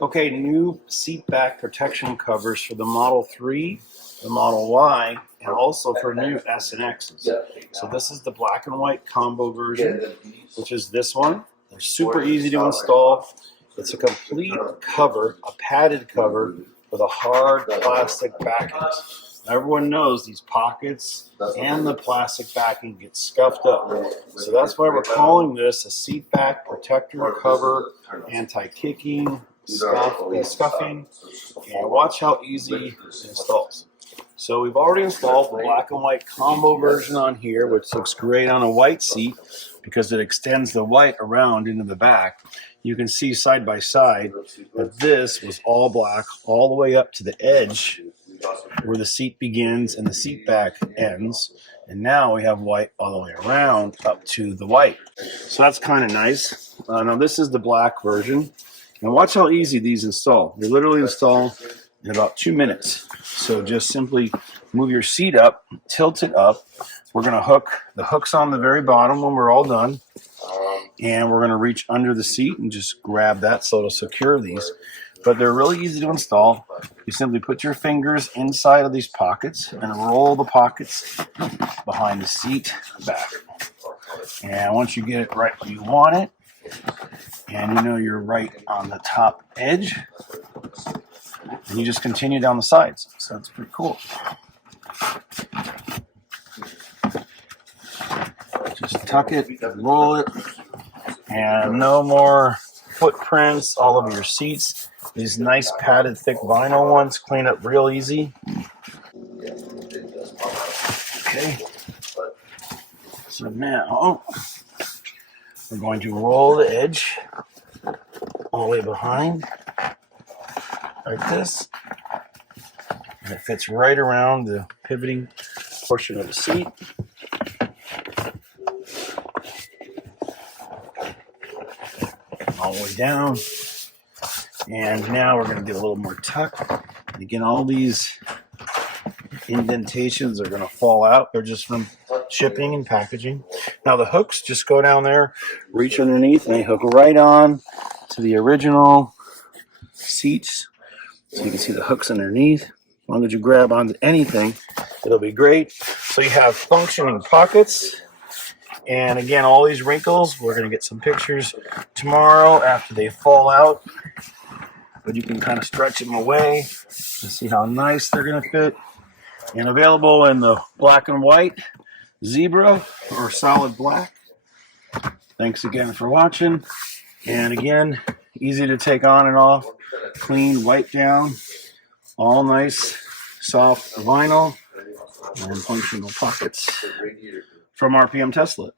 Okay, new seat back protection covers for the Model 3, the Model Y, and also for new S and X's. So this is the black and white combo version, which is this one. They're super easy to install. It's a complete cover, a padded cover with a hard plastic backing. Everyone knows these pockets and the plastic backing get scuffed up. So that's why we're calling this a seat back protector cover, anti-kicking, scuffing, and watch how easy it installs. So we've already installed the black and white combo version on here, which looks great on a white seat because it extends the white around into the back. You can see side by side that this was all black all the way up to the edge where the seat begins and the seat back ends. And now we have white all the way around up to the white. So that's kind of nice. Now this is the black version. And watch how easy these install. They literally install in about 2 minutes. So just simply move your seat up, tilt it up. We're going to hook the hooks on the very bottom when we're all done. And we're going to reach under the seat and just grab that so it'll secure these. But they're really easy to install. You simply put your fingers inside of these pockets and roll the pockets behind the seat back. And once you get it right where you want it, and you know you're right on the top edge, and you just continue down the sides. So that's pretty cool. Just tuck it, roll it, and no more footprints all over your seats. These nice padded thick vinyl ones clean up real easy. Okay. So now we're going to roll the edge all the way behind like this. And it fits right around the pivoting portion of the seat. All the way down. And now we're going to get a little more tuck. Again, all these indentations are going to fall out. They're just from shipping and packaging. Now the hooks just go down there, reach underneath, and they hook right on to the original seats. So you can see the hooks underneath. As long as you grab onto anything, it'll be great. So you have functioning pockets. And again, all these wrinkles, we're going to get some pictures tomorrow after they fall out. But you can kind of stretch them away to see how nice they're going to fit. And available in the black and white, zebra, or solid black. Thanks again for watching. And again, easy to take on and off. Clean, wipe down. All nice, soft vinyl and functional pockets from RPM Tesla.